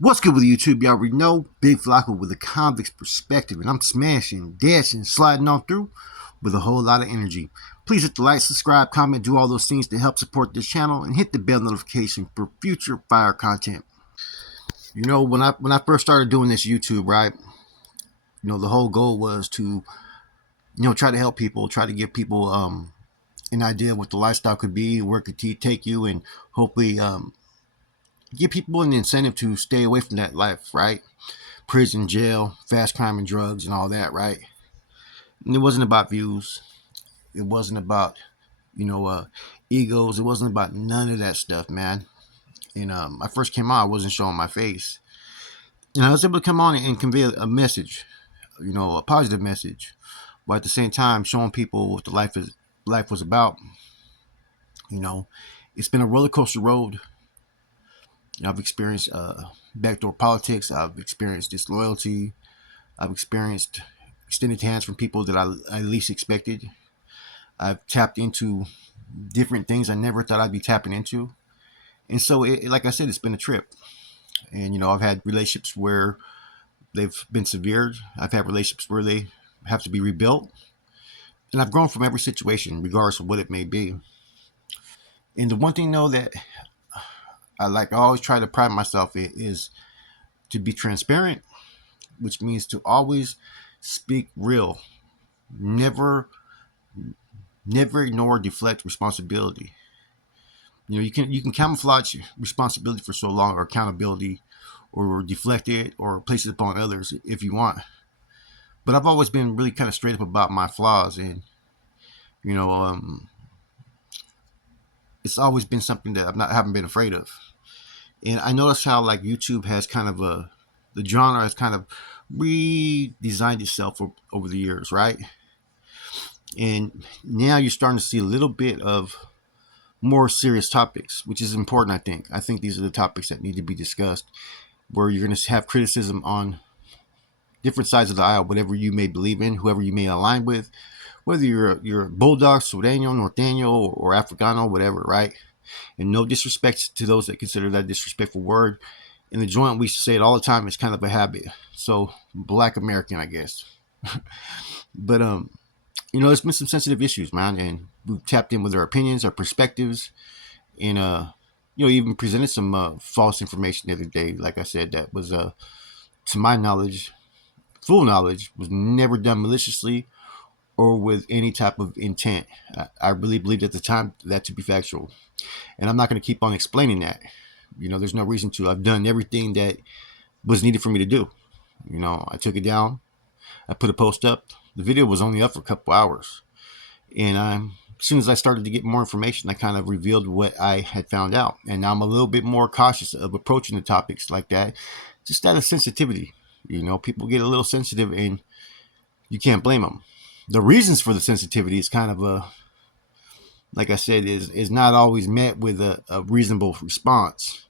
What's good with YouTube? You already know, Big Flocka with a convict's perspective, and I'm smashing, dashing, sliding on through with a whole lot of energy. Please hit the like, subscribe, comment, do all those things to help support this channel, and hit the bell notification for future fire content. You know, when I first started doing this YouTube, right? The whole goal was to, try to help people, try to give people an idea of what the lifestyle could be, where it could take you, and hopefully give people an incentive to stay away from that life, right? Prison, jail, fast crime and drugs and all that, right? And it wasn't about views. It wasn't about, you know, uh, egos. It wasn't about none of that stuff, man. And I first came out, I wasn't showing my face. And I was able to come on and convey a message, a positive message, but at the same time showing people what the life was about. You know, it's been a roller coaster road. I've experienced backdoor politics. I've experienced disloyalty. I've experienced extended hands from people that I least expected. I've tapped into different things I never thought I'd be tapping into. And so, like I said, it's been a trip. And, I've had relationships where they've been severed. I've had relationships where they have to be rebuilt. And I've grown from every situation, regardless of what it may be. And the one thing, though, that I always try to pride myself in is to be transparent, which means to always speak real. Never ignore or deflect responsibility. You can camouflage responsibility for so long, or accountability, or deflect it, or place it upon others if you want. But I've always been really kind of straight up about my flaws, and you know, um, it's always been something that haven't been afraid of. And I notice how like YouTube has kind of the genre has kind of redesigned itself over the years, right? And now you're starting to see a little bit of more serious topics, which is important. I think these are the topics that need to be discussed, where you're going to have criticism on different sides of the aisle, whatever you may believe in, whoever you may align with, whether you're Bulldog, Sureño, Norteño, or Africano, whatever, right? And no disrespect to those that consider that a disrespectful word. In the joint, we used to say it all the time. It's kind of a habit. So Black American, I guess. But there's been some sensitive issues, man, and we've tapped in with our opinions, our perspectives, and even presented some false information the other day. Like I said, that was to my knowledge, full knowledge, was never done maliciously or with any type of intent. I really believed at the time that to be factual, and I'm not going to keep on explaining that. There's no reason to. I've done everything that was needed for me to do. I took it down. I put a post up. The video was only up for a couple hours, and as soon as I started to get more information, I kind of revealed what I had found out, and now I'm a little bit more cautious of approaching the topics like that, just out of sensitivity. People get a little sensitive, and you can't blame them. The reasons for the sensitivity is kind of like I said, is not always met with a reasonable response.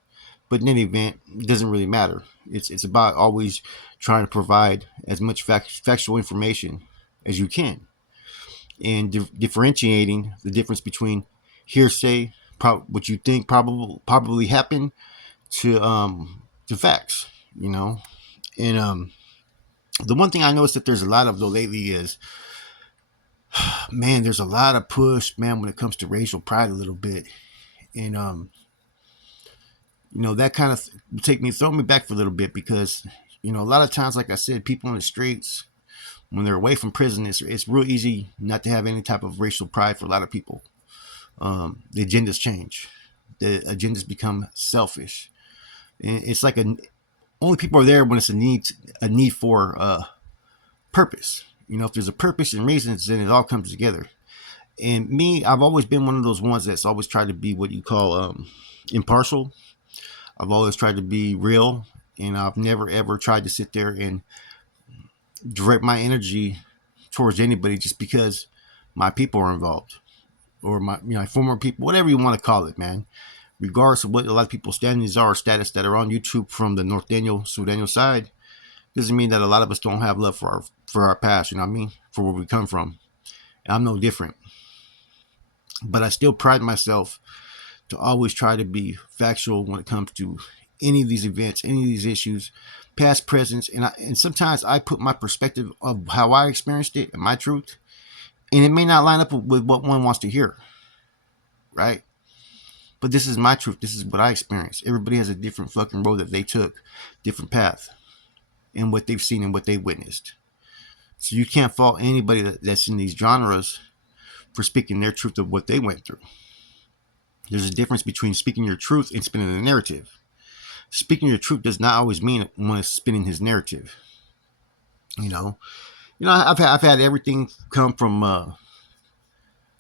But in any event, it doesn't really matter. It's about always trying to provide as much factual information as you can, and differentiating the difference between hearsay, what you think probably happened, to facts. And the one thing I noticed that there's a lot of though lately is, man, there's a lot of push, man, when it comes to racial pride a little bit, and that kind of throw me back for a little bit, because a lot of times, like I said, people in the streets, when they're away from prison, it's real easy not to have any type of racial pride for a lot of people. The agendas change. The agendas become selfish. And it's like only people are there when it's a need for purpose. If there's a purpose and reasons, then it all comes together. And me, I've always been one of those ones that's always tried to be what you call impartial. I've always tried to be real, and I've never ever tried to sit there and direct my energy towards anybody just because my people are involved, or my former people, whatever you want to call it, man. Regardless of what a lot of people's standings are, or status that are on YouTube from the Norteño, Sureño side, doesn't mean that a lot of us don't have love for our past. You know what I mean? For where we come from. And I'm no different. But I still pride myself to always try to be factual when it comes to any of these events, any of these issues, past, present, and sometimes I put my perspective of how I experienced it and my truth, and it may not line up with what one wants to hear, right? But this is my truth. This is what I experienced. Everybody has a different fucking road that they took, different path, and what they've seen and what they witnessed. So you can't fault anybody that's in these genres for speaking their truth of what they went through. There's a difference between speaking your truth and spinning a narrative. Speaking your truth does not always mean one is spinning his narrative. You know, I've had everything come from.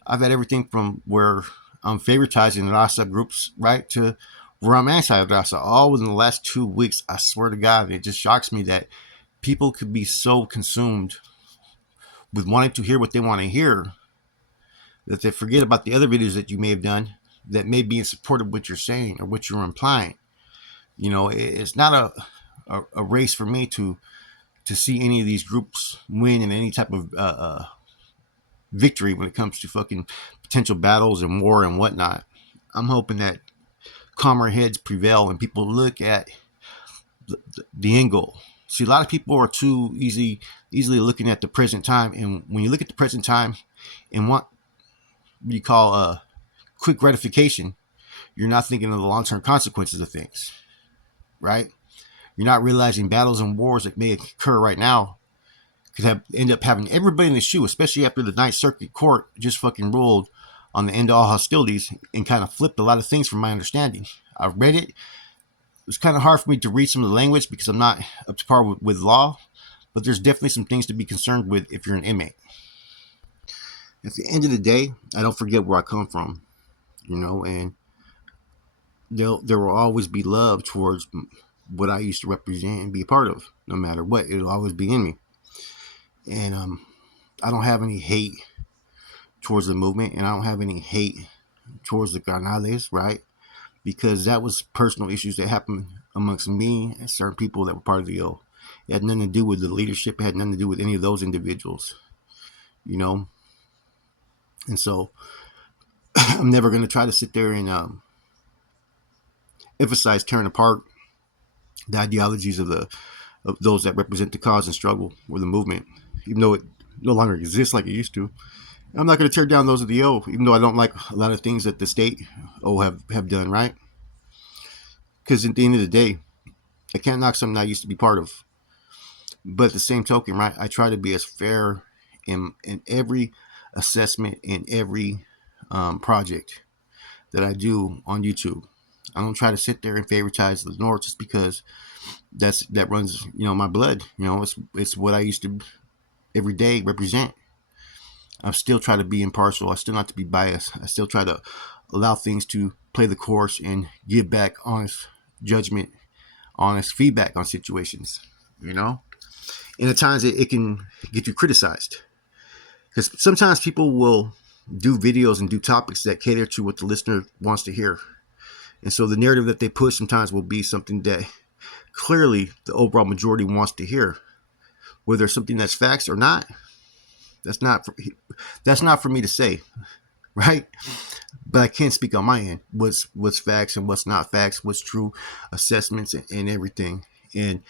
I've had everything from where I'm favoritizing Rasa groups, right, to where I'm anti-Rasa. All within the last 2 weeks, I swear to God, it just shocks me that people could be so consumed with wanting to hear what they want to hear that they forget about the other videos that you may have done that may be in support of what you're saying or what you're implying. It's not a race for me to see any of these groups win in any type of victory when it comes to fucking potential battles and war and whatnot. I'm hoping that calmer heads prevail and people look at the end goal. See, a lot of people are too easily looking at the present time, and when you look at the present time and want what you call a quick gratification, you're not thinking of the long-term consequences of things, right? You're not realizing battles and wars that may occur right now could end up having everybody in the shoe, especially after the Ninth Circuit Court just fucking ruled on the end of all hostilities and kind of flipped a lot of things from my understanding. I've read it. It's kind of hard for me to read some of the language because I'm not up to par with law, but there's definitely some things to be concerned with if you're an inmate. At the end of the day, I don't forget where I come from, and there will always be love towards what I used to represent and be a part of, no matter what. It'll always be in me. And I don't have any hate towards the movement, and I don't have any hate towards the Granades, right? Because that was personal issues that happened amongst me and certain people that were part of the O. It had nothing to do with the leadership. It had nothing to do with any of those individuals, And so I'm never going to try to sit there and emphasize tearing apart the ideologies of those that represent the cause and struggle or the movement, even though it no longer exists like it used to. I'm not going to tear down those of the O, even though I don't like a lot of things that the state O have done, right? Because at the end of the day, I can't knock something I used to be part of. But at the same token, right, I try to be as fair in every assessment, in every project that I do on YouTube. I don't try to sit there and favoritize the North just because that runs my blood. It's what I used to every day represent. I still try to be impartial. I still not to be biased. I still try to allow things to play the course and give back honest judgment, honest feedback on situations. And at times it can get you criticized because sometimes people will do videos and do topics that cater to what the listener wants to hear. And so the narrative that they push sometimes will be something that clearly the overall majority wants to hear. Whether it's something that's facts or not, that's not for me to say, right? But I can speak on my end. What's facts and what's not facts, what's true assessments and everything. And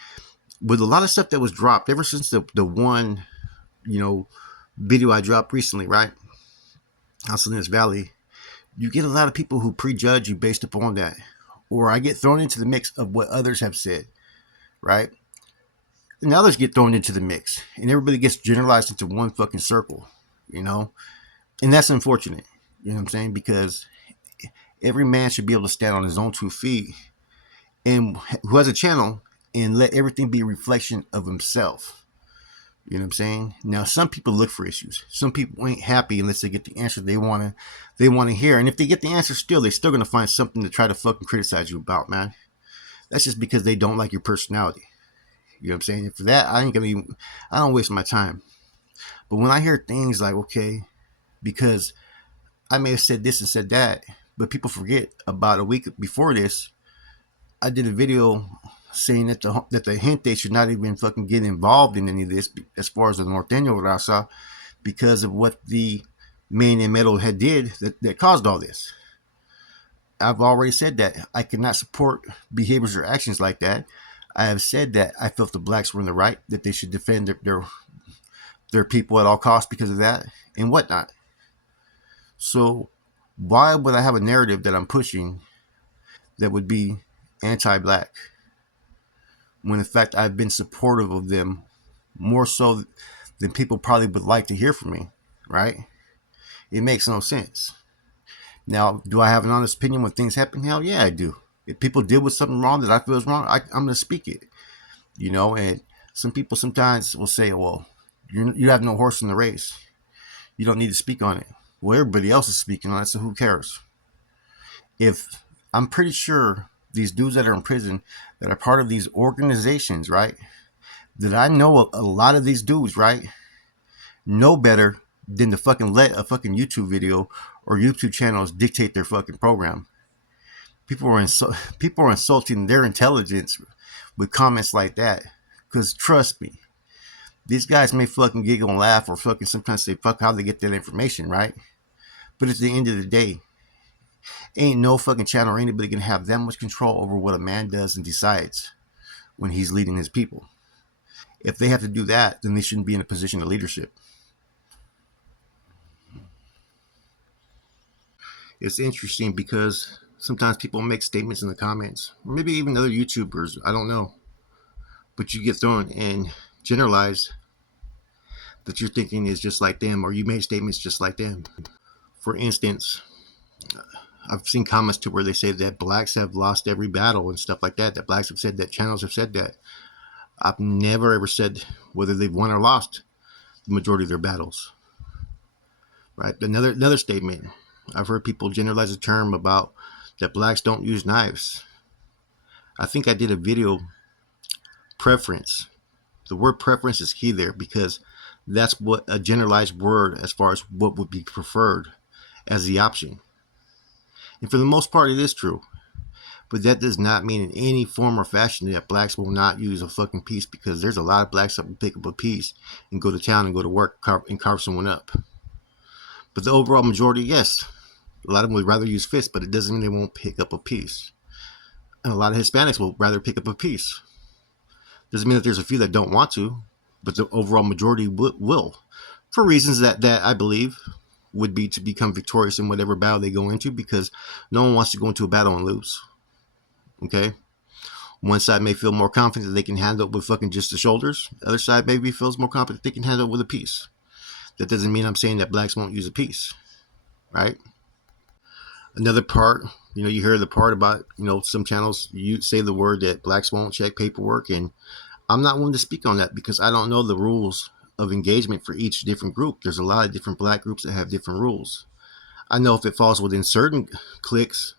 with a lot of stuff that was dropped ever since the one, video I dropped recently, right? Salinas Valley, you get a lot of people who prejudge you based upon that. Or I get thrown into the mix of what others have said, right? And others get thrown into the mix. And everybody gets generalized into one fucking circle, And that's unfortunate, you know what I'm saying? Because every man should be able to stand on his own 2 feet and who has a channel and let everything be a reflection of himself. You know what I'm saying? Now, some people look for issues. Some people ain't happy unless they get the answer they want to hear. And if they get the answer still, they're still going to find something to try to fucking criticize you about, man. That's just because they don't like your personality. You know what I'm saying? And for that, I don't waste my time. But when I hear things like, okay, because I may have said this and said that, but people forget about a week before this, I did a video saying that the gente should not even fucking get involved in any of this as far as the Norteño Raza because of what the man in metal had did that caused all this. I've already said that I cannot support behaviors or actions like that. I have said that I felt the blacks were in the right, that they should defend their people at all costs because of that and whatnot. So why would I have a narrative that I'm pushing that would be anti-black when in fact I've been supportive of them more so than people probably would like to hear from me, right? It makes no sense. Now, do I have an honest opinion when things happen? Hell yeah, I do. If people deal with something wrong that I feel is wrong, I'm going to speak it, and some people sometimes will say, well, you have no horse in the race. You don't need to speak on it. Well, everybody else is speaking on it, so who cares? If I'm pretty sure these dudes that are in prison that are part of these organizations, right? That I know a lot of these dudes, right? Know better than to fucking let a fucking YouTube video or YouTube channels dictate their fucking program. People are insulting their intelligence with comments like that. Because trust me, these guys may fucking giggle and laugh or fucking sometimes say fuck how they get that information, right? But at the end of the day, ain't no fucking channel or anybody gonna have that much control over what a man does and decides when he's leading his people. If they have to do that, then they shouldn't be in a position of leadership. It's interesting because sometimes people make statements in the comments, or maybe even other YouTubers, I don't know. But you get thrown and generalized that your thinking is just like them, or you made statements just like them. For instance, I've seen comments to where they say that blacks have lost every battle and stuff like that. That blacks have said that, channels have said that. I've never ever said whether they've won or lost the majority of their battles. Right? Another statement. I've heard people generalize the term about that blacks don't use knives. I think I did a video preference. The word preference is key there because that's what a generalized word as far as what would be preferred as the option. And for the most part, it is true. But that does not mean in any form or fashion that blacks will not use a fucking piece, because there's a lot of blacks that will pick up a piece and go to town and go to work and carve someone up. But the overall majority, yes, a lot of them would rather use fists, but it doesn't mean they won't pick up a piece. And a lot of Hispanics will rather pick up a piece. Doesn't mean that there's a few that don't want to, but the overall majority will, for reasons that I believe would be to become victorious in whatever battle they go into, because no one wants to go into a battle and lose. Okay? One side may feel more confident that they can handle it with fucking just the shoulders. The other side maybe feels more confident they can handle it with a piece. That doesn't mean I'm saying that blacks won't use a piece, right? Another part, you hear the part about, some channels, you say the word that blacks won't check paperwork, and I'm not one to speak on that because I don't know the rules of engagement for each different group. There's a lot of different black groups that have different rules. I know if it falls within certain cliques,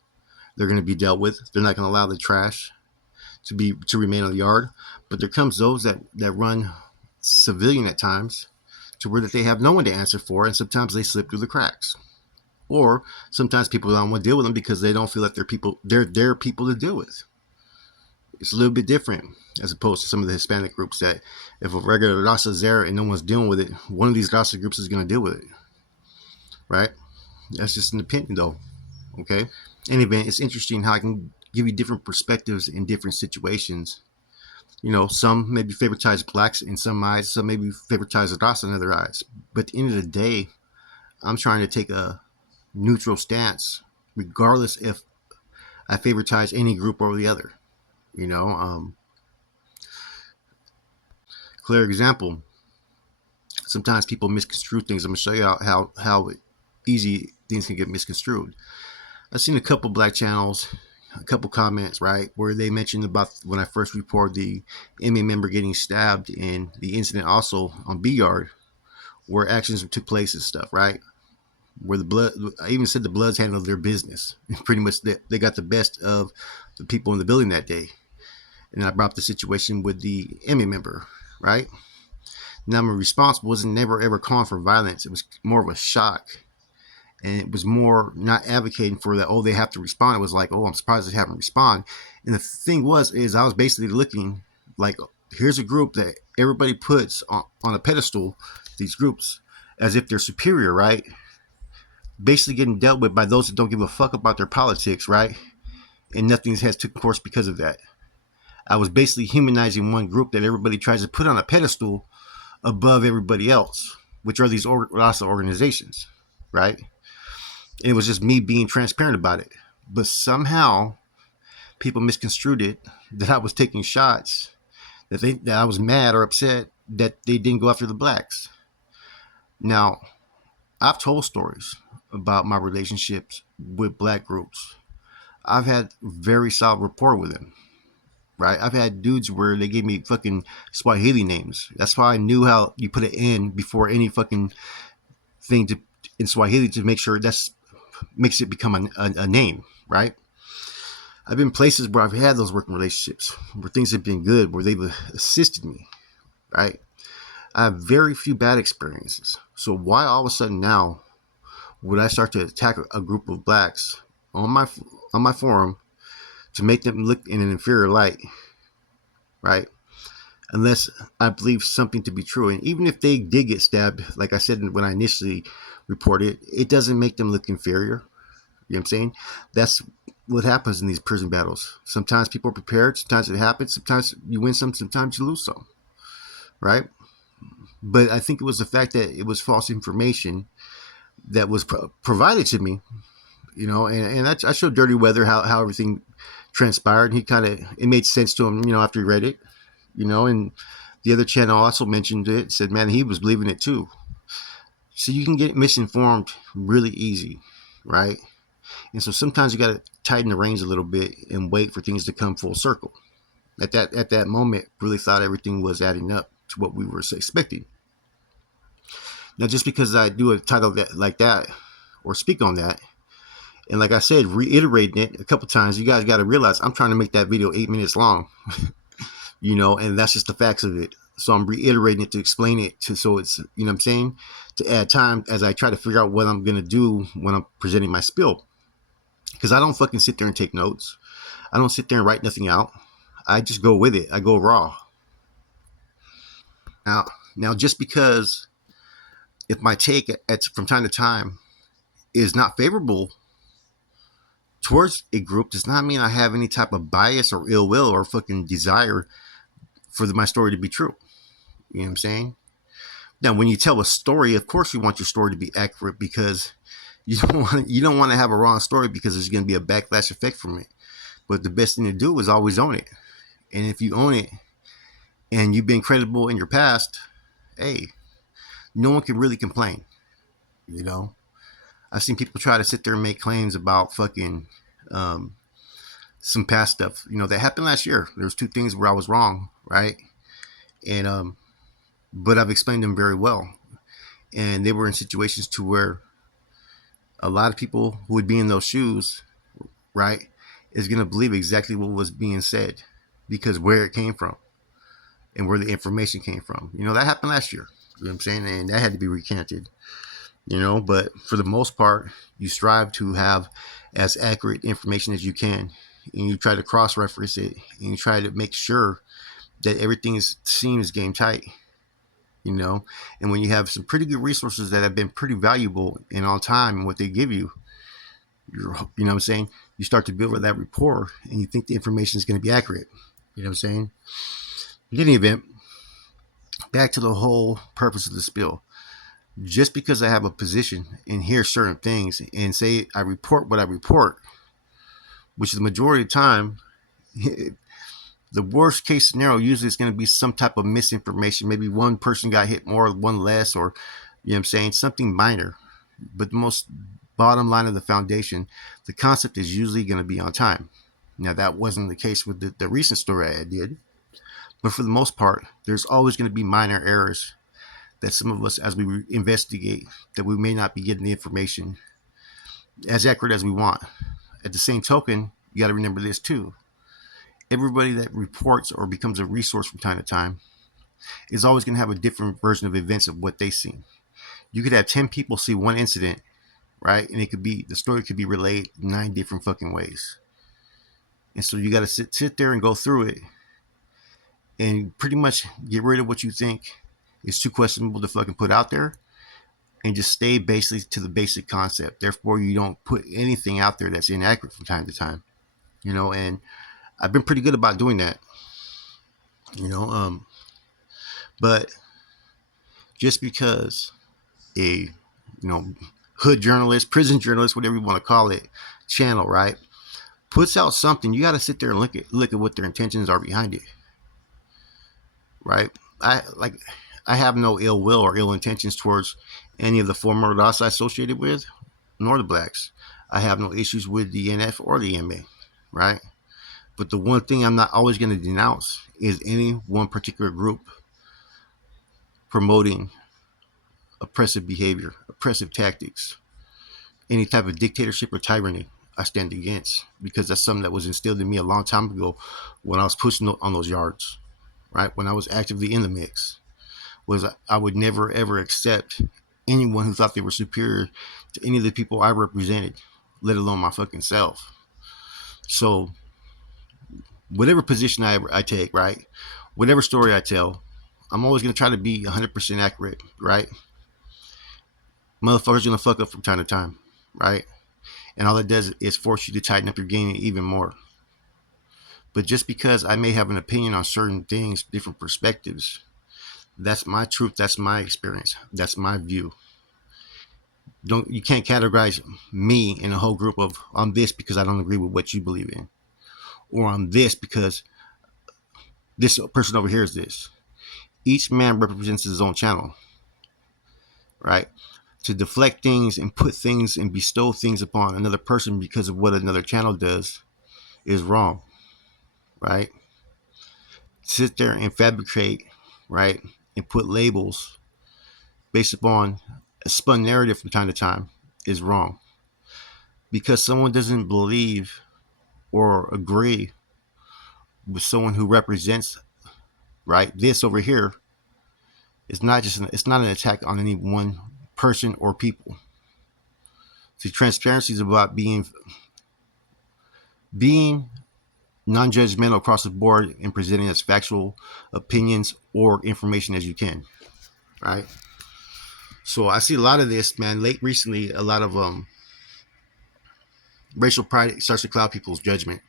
they're going to be dealt with. They're not going to allow the trash to remain on the yard. But there comes those that run civilian at times to where that they have no one to answer for, and sometimes they slip through the cracks. Or sometimes people don't want to deal with them because they don't feel that they're people to deal with. It's a little bit different as opposed to some of the Hispanic groups that if a regular raza is there and no one's dealing with it, one of these raza groups is going to deal with it, right? That's just an opinion, though. Okay. Anyway, it's interesting how I can give you different perspectives in different situations. Some maybe favoritize blacks in some eyes, some maybe favoritize raza in other eyes. But at the end of the day, I'm trying to take a neutral stance, regardless if I favoritize any group over the other. Clear example. Sometimes people misconstrue things. I'm gonna show you how easy things can get misconstrued. I've seen a couple black channels, a couple comments, right, where they mentioned about when I first reported the MA member getting stabbed and the incident also on B Yard, where actions took place and stuff, right? Where I even said the Bloods handled their business. Pretty much they got the best of the people in the building that day. And I brought up the situation with the MA member, right? Now, my response wasn't never ever calling for violence. It was more of a shock. And it was more not advocating for that, oh, they have to respond. It was like, oh, I'm surprised they haven't responded. And the thing is I was basically looking like, here's a group that everybody puts on a pedestal, these groups, as if they're superior, right? basically getting dealt with by those that don't give a fuck about their politics, right? And nothing has took course because of that. I was basically humanizing one group that everybody tries to put on a pedestal above everybody else, which are these lots of organizations, right? And it was just me being transparent about it. But somehow people misconstrued it that I was taking shots, that I was mad or upset that they didn't go after the blacks. Now, I've told stories about my relationships with black groups. I've had very solid rapport with them, right? I've had dudes where they gave me fucking Swahili names. That's why I knew how you put an N before any fucking thing to in Swahili to make sure that's makes it become a name, right? I've been places where I've had those working relationships where things have been good, where they've assisted me, right? I have very few bad experiences. So why all of a sudden now would I start to attack a group of blacks on my forum to make them look in an inferior light, right? Unless I believe something to be true. And even if they did get stabbed, like I said when I initially reported, it doesn't make them look inferior. You know what I'm saying? That's what happens in these prison battles. Sometimes people are prepared, sometimes it happens, sometimes you win some, sometimes you lose some, right? But I think it was the fact that it was false information that was provided to me, and I showed Dirty Weather how everything transpired. He kind of, it made sense to him, after he read it, and the other channel also mentioned it, said, man, he was believing it too. So you can get misinformed really easy, right? And so sometimes you got to tighten the reins a little bit and wait for things to come full circle. At that moment, really thought everything was adding up to what we were expecting. Now, just because I do a title like that or speak on that, and like I said, reiterating it a couple times, you guys got to realize I'm trying to make that video 8 minutes long, and that's just the facts of it. So I'm reiterating it to explain it so it's, what I'm saying, to add time as I try to figure out what I'm going to do when I'm presenting my spill. Because I don't fucking sit there and take notes. I don't sit there and write nothing out. I just go with it. I go raw. Now, just because if my take from time to time is not favorable towards a group does not mean I have any type of bias or ill will or fucking desire for my story to be true. You know what I'm saying? Now, when you tell a story, of course you want your story to be accurate because you don't want to have a wrong story because there's going to be a backlash effect from it. But the best thing to do is always own it. And if you own it and you've been credible in your past, hey, no one can really complain. You know, I've seen people try to sit there and make claims about fucking some past stuff. That happened last year. There's two things where I was wrong, right? And but I've explained them very well. And they were in situations to where a lot of people who would be in those shoes, right, is going to believe exactly what was being said because where it came from and where the information came from. That happened last year. You know what I'm saying? And that had to be recanted. But for the most part, you strive to have as accurate information as you can. And you try to cross-reference it. And you try to make sure that everything is seen as game tight. And when you have some pretty good resources that have been pretty valuable and on time and what they give you, you know what I'm saying? You start to build that rapport and you think the information is going to be accurate. You know what I'm saying? In any event, back to the whole purpose of the spill. Just because I have a position and hear certain things and say I report what I report, which is the majority of the time, the worst case scenario usually is going to be some type of misinformation. Maybe one person got hit more, one less, or, you know what I'm saying, something minor. But the most bottom line of the foundation, the concept is usually going to be on time. Now, that wasn't the case with the recent story I did. But for the most part, there's always going to be minor errors that some of us, as we investigate, that we may not be getting the information as accurate as we want. At the same token, you got to remember this too. Everybody that reports or becomes a resource from time to time is always going to have a different version of events of what they see. You could have 10 people see one incident, right? And the story could be relayed 9 different fucking ways. And so you got to sit there and go through it and pretty much get rid of what you think is too questionable to fucking put out there and just stay basically to the basic concept. Therefore, you don't put anything out there that's inaccurate from time to time. And I've been pretty good about doing that. You know, but just because a hood journalist, prison journalist, whatever you want to call it, channel, right, puts out something, you got to sit there and look at what their intentions are behind it, right? I like I have no ill will or ill intentions towards any of the former loss I associated with, nor the blacks. I have no issues with the NF or the MA, right? But the one thing I'm not always going to denounce is any one particular group promoting oppressive behavior, oppressive tactics, any type of dictatorship or tyranny. I stand against, because that's something that was instilled in me a long time ago when I was pushing on those yards, right? When I was actively in the mix, was I would never ever accept anyone who thought they were superior to any of the people I represented, let alone my fucking self. So whatever position I take, right, whatever story I tell, I'm always going to try to be 100% accurate, right? Motherfuckers going to fuck up from time to time, right? And all it does is force you to tighten up your game even more. But just because I may have an opinion on certain things, different perspectives, that's my truth, that's my experience, that's my view. You can't categorize me in a whole group of I'm this because I don't agree with what you believe in, or I'm this because this person over here is this. Each man represents his own channel, right? To deflect things and put things and bestow things upon another person because of what another channel does is wrong, right? Sit there and fabricate, right, and put labels based upon a spun narrative from time to time is wrong, because someone doesn't believe or agree with someone who represents, right, this over here. It's not an attack on any one person or people. See, transparency is about being non-judgmental across the board and presenting as factual opinions or information as you can, right? So I see a lot of this, man. Late recently, a lot of racial pride starts to cloud people's judgment.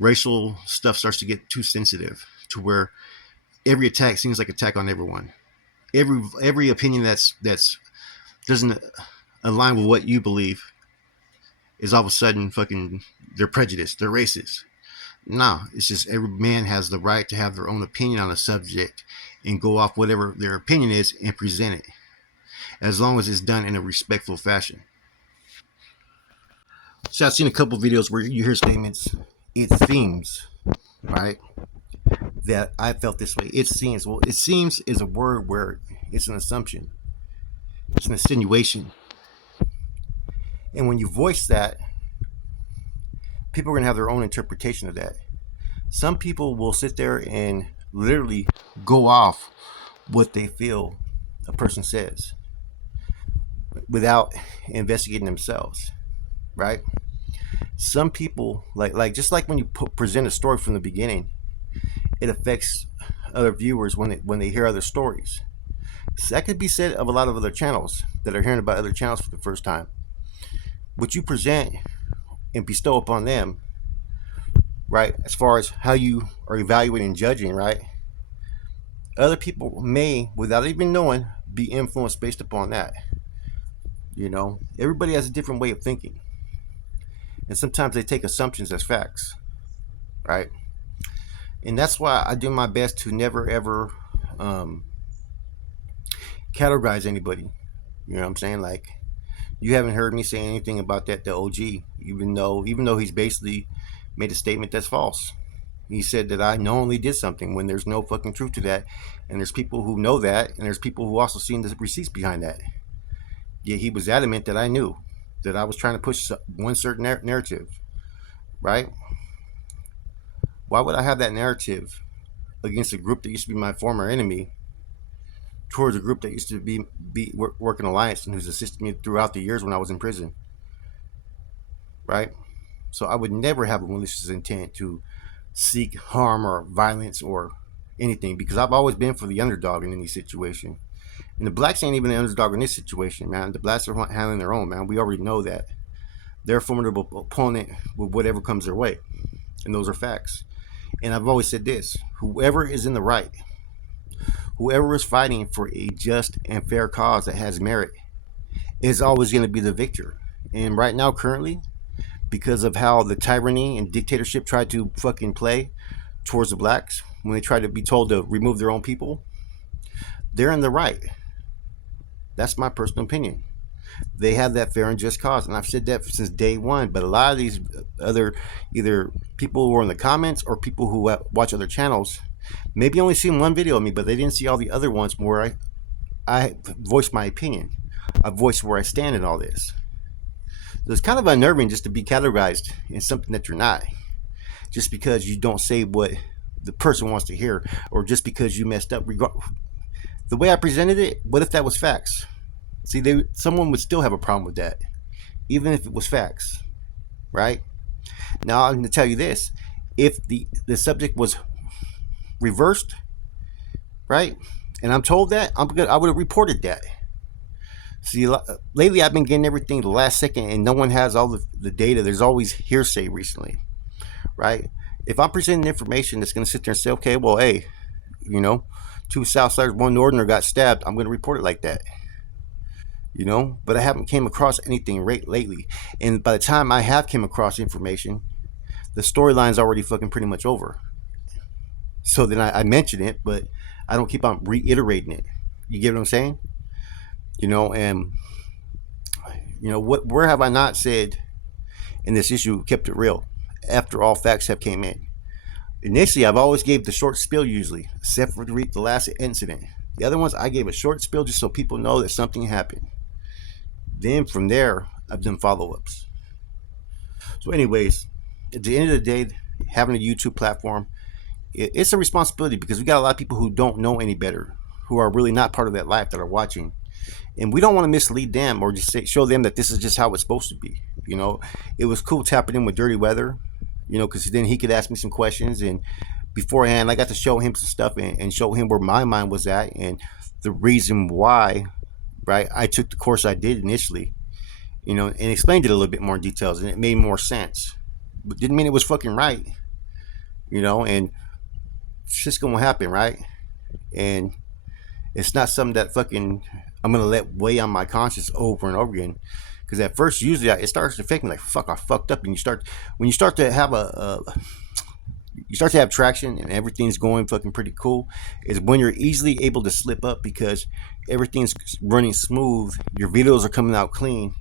Racial stuff starts to get too sensitive to where every attack seems like attack on everyone. Every opinion that's doesn't align with what you believe is all of a sudden fucking they're prejudiced, they're racist. No, it's just every man has the right to have their own opinion on a subject and go off whatever their opinion is and present it, as long as it's done in a respectful fashion. So I've seen a couple videos where you hear statements, it seems, right, that I felt this way. It seems. Well, it seems is a word where it's an assumption, it's an insinuation. And when you voice that, people are going to have their own interpretation of that. Some people will sit there and literally go off what they feel a person says without investigating themselves, right? Some people like just like when you present a story from the beginning, it affects other viewers when they hear other stories. So that could be said of a lot of other channels that are hearing about other channels for the first time. What you present and bestow upon them, right, as far as how you are evaluating and judging, right, other people may, without even knowing, be influenced based upon that. Everybody has a different way of thinking, and sometimes they take assumptions as facts, right? And that's why I do my best to never ever um, categorize anybody. You know what I'm saying? Like, you haven't heard me say anything about that to OG, even though he's basically made a statement that's false. He said that I knowingly did something when there's no fucking truth to that, and there's people who know that, and there's people who also seen the receipts behind that. Yet he was adamant that I knew that I was trying to push one certain narrative, right? Why would I have that narrative against a group that used to be my former enemy towards a group that used to be work in alliance and who's assisted me throughout the years when I was in prison, right? So I would never have a malicious intent to seek harm or violence or anything, because I've always been for the underdog in any situation. And the blacks ain't even the underdog in this situation, man. The blacks are handling their own, man. We already know that. They're a formidable opponent with whatever comes their way. And those are facts. And I've always said this: whoever is in the right, whoever is fighting for a just and fair cause that has merit, is always going to be the victor. And right now, currently, because of how the tyranny and dictatorship tried to fucking play towards the blacks when they tried to be told to remove their own people, they're in the right. That's my personal opinion. They have that fair and just cause, and I've said that since day one. But a lot of these other either people who are in the comments or people who watch other channels maybe only seen one video of me, but they didn't see all the other ones where I voiced my opinion. I voiced where I stand in all this. So it's kind of unnerving just to be categorized in something that you're not, just because you don't say what the person wants to hear, or just because you messed up. The way I presented it, what if that was facts? See, someone would still have a problem with that, even if it was facts, right? Now I'm going to tell you this: if the subject was reversed, right, and I'm told that, I would have reported that. See, lately I've been getting everything the last second, and no one has all the data. There's always hearsay recently, right? If I'm presenting information that's going to sit there and say, okay, well, hey, you know, 2 Southsiders, 1 Northerner got stabbed, I'm going to report it like that. You know, but I haven't came across anything lately. And by the time I have came across information, the storyline's already fucking pretty much over. So then I mention it, but I don't keep on reiterating it. You get what I'm saying? You know, and you know where have I not said in this issue kept it real after all facts have came in? Initially, I've always gave the short spiel usually, except for the last incident. The other ones I gave a short spiel just so people know that something happened. Then from there, I've done follow-ups. So anyways, at the end of the day, having a YouTube platform, it's a responsibility because we got a lot of people who don't know any better, who are really not part of that life that are watching. And we don't want to mislead them or just show them that this is just how it's supposed to be. You know, it was cool tapping in with Dirty Weather, you know, because then he could ask me some questions. And beforehand, I got to show him some stuff and show him where my mind was at and the reason why, right, I took the course I did initially, you know, and explained it a little bit more in details, and it made more sense. But didn't mean it was fucking right, you know, and it's just going to happen, right? And it's not something that fucking I'm going to let weigh on my conscience over and over again. Because at first, usually, it starts to affect me like, fuck, I fucked up. And when you start to have you start to have traction and everything's going fucking pretty cool, is when you're easily able to slip up because everything's running smooth, your videos are coming out clean,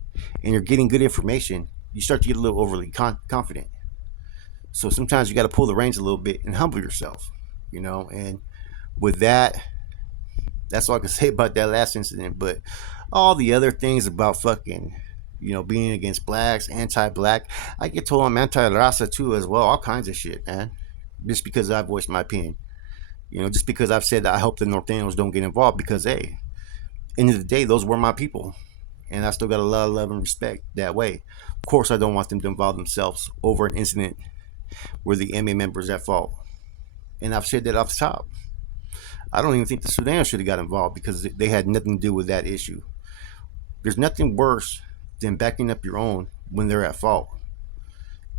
and you're getting good information. You start to get a little overly confident. So sometimes you got to pull the reins a little bit and humble yourself, you know. And with that, that's all I can say about that last incident. But all the other things about fucking, you know, being against blacks, anti-black, I get told I'm anti-raza too as well. All kinds of shit, man. Just because I voiced my opinion. You know, just because I've said that I hope the Norteños don't get involved because, hey, end of the day, those were my people. And I still got a lot of love and respect that way. Of course, I don't want them to involve themselves over an incident where the MA members at fault. And I've said that off the top. I don't even think the Sudan should have got involved because they had nothing to do with that issue. There's nothing worse than backing up your own when they're at fault.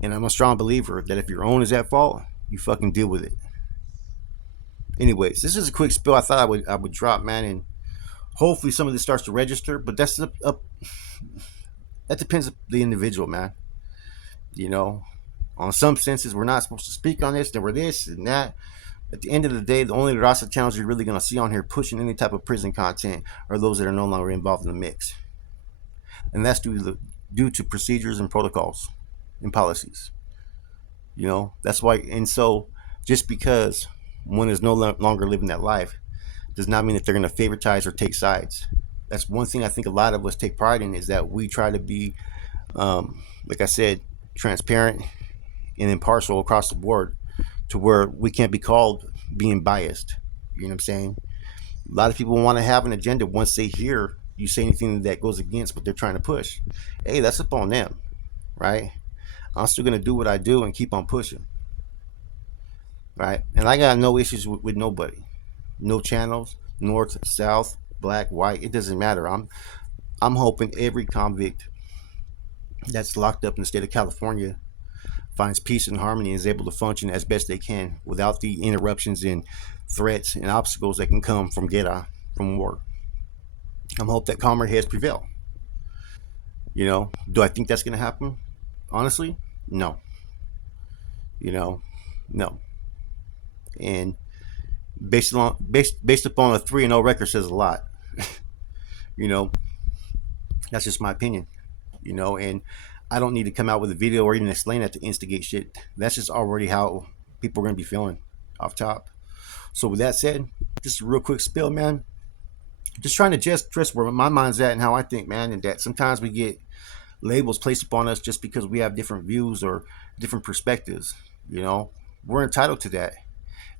And I'm a strong believer that if your own is at fault, you fucking deal with it. Anyways, this is a quick spill I thought I would drop, man, and hopefully some of this starts to register, but that depends on the individual, man. You know, on some senses, we're not supposed to speak on this, then we're this and that. At the end of the day, the only Rasa channels you're really going to see on here pushing any type of prison content are those that are no longer involved in the mix. And that's due to procedures and protocols and policies. You know, that's why. And so just because one is no longer living that life does not mean that they're going to favoritize or take sides. That's one thing I think a lot of us take pride in, is that we try to be, like I said, transparent and impartial across the board, to where we can't be called being biased. You know what I'm saying? A lot of people want to have an agenda once they hear you say anything that goes against what they're trying to push. Hey, that's up on them, right? I'm still going to do what I do and keep on pushing, right? And I got no issues with nobody. No channels, north, south, black, white, it doesn't matter. I'm hoping every convict that's locked up in the state of California finds peace and harmony and is able to function as best they can without the interruptions and threats and obstacles that can come from from war. I'm hope that calmer heads prevail. Do I think that's going to happen? Honestly, no. You know, no. And based upon a 3-0 record says a lot. You know, that's just my opinion. And I don't need to come out with a video or even explain that to instigate shit. That's just already how people are going to be feeling off top. So with that said, just a real quick spill, man. Just trying to just address where my mind's at and how I think, man, and that sometimes we get labels placed upon us just because we have different views or different perspectives. You know, we're entitled to that.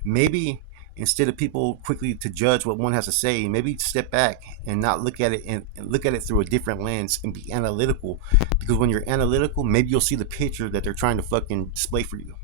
Maybe instead of people quickly to judge what one has to say, maybe step back and not look at it and look at it through a different lens and be analytical. Because when you're analytical, maybe you'll see the picture that they're trying to fucking display for you.